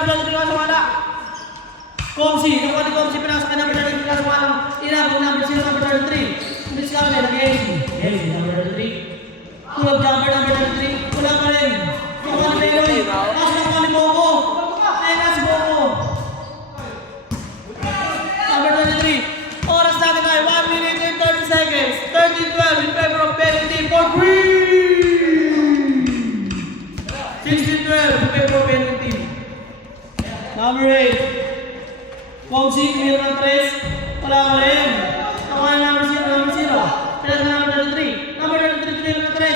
number 23 kaso wala. Komsi, nakuha ni Komsi, pinasok ka number 33 kaso wala. Inabong number 0, number 33. Miss Carmen, nag-AC. AC, number 33. Tulog jumper, number 33. Wala pa rin. Nakuha ni Peloy. Kaso nakuha ni Boko. Ayun na si Boko. Number 23. Oras natin ay 1 minute and 30 seconds. 13-12 in favor of penalty for green. 16-12 in favor of penalty. Number 8. Komsi, clear ng 3. Wala ka rin. Nakuha na number 0, number 0. Kaya sa number 33. Number 33, clear ng 3.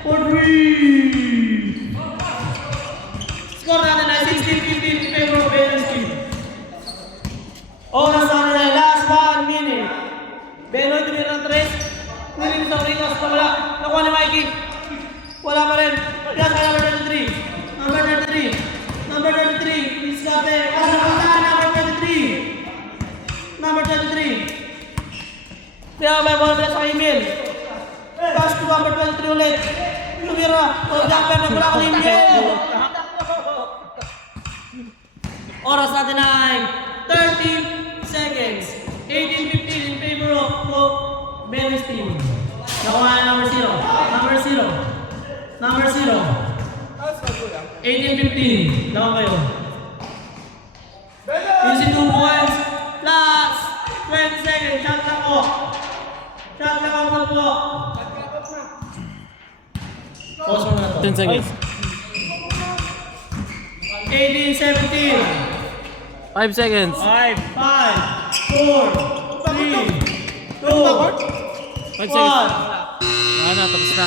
For green. Score natin ay 16-15 in favor of penalty. Oras natin ay last 1 minute. Benoy, clear ng 3. Clearing sa Ricos na wala. Nakuha ni Mikey. Wala pa rin. Kaya sa number 33. Number 33. Number 33. Miss Cape. Kasi napuntahan number 33. Number 33. Kaya may bola sa email. Pass to number 23 ulit. Lumira. O jumper na pala ang email. Oras natin ay 30 seconds. 18-15 in favor of Ben's team. Nakuha na number 0. Number 0. Number 0. 18-15. Nakuha kayo. Using 2 points. Plus 20 seconds. Shot na po. Shot na po. Pause mo na to. 10 seconds. 18-17. 5 seconds. 5, 4, 3, 2, 5 seconds. Ano, tapos na.